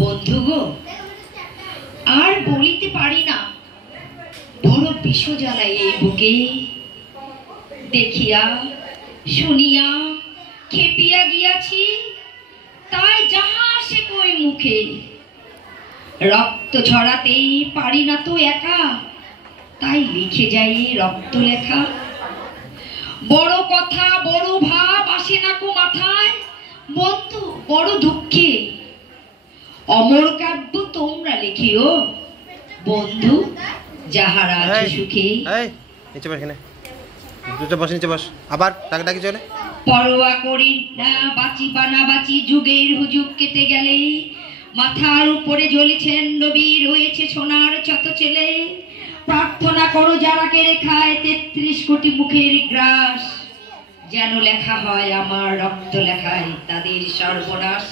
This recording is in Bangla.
বন্ধু গো, আর বলিতে পারি না, বড় বিষ জ্বালায় এই বুকে। দেখিয়া শুনিয়া খেপিয়া গিয়াছি, তাই যাহা সে কই মুখে। রক্ত ঝরাতে পারি না তো একা, তাই লিখে যাই রক্ত লেখা। বড় কথা বড় ভাব আসে না কো মাথায়, বন্ধু বড় দুঃখে। অমর কাব্য তোমরা লিখিও, বন্ধু যাহারা আছে সুখে। আবার ডাকি চলে পরোয়া করি না বাঁচি বা না বাঁচি, যুগের হুজুগ কেটে গেলে মাথার উপরে জ্বলেছেন নবী, রয়েছে সোনার শত ছেলে। প্রার্থনা করো যারা কেড়ে খায় ৩৩ কোটি মুখের গ্রাস, যেন লেখা হয় আমার রক্ত লেখায় তাদের সর্বনাশ।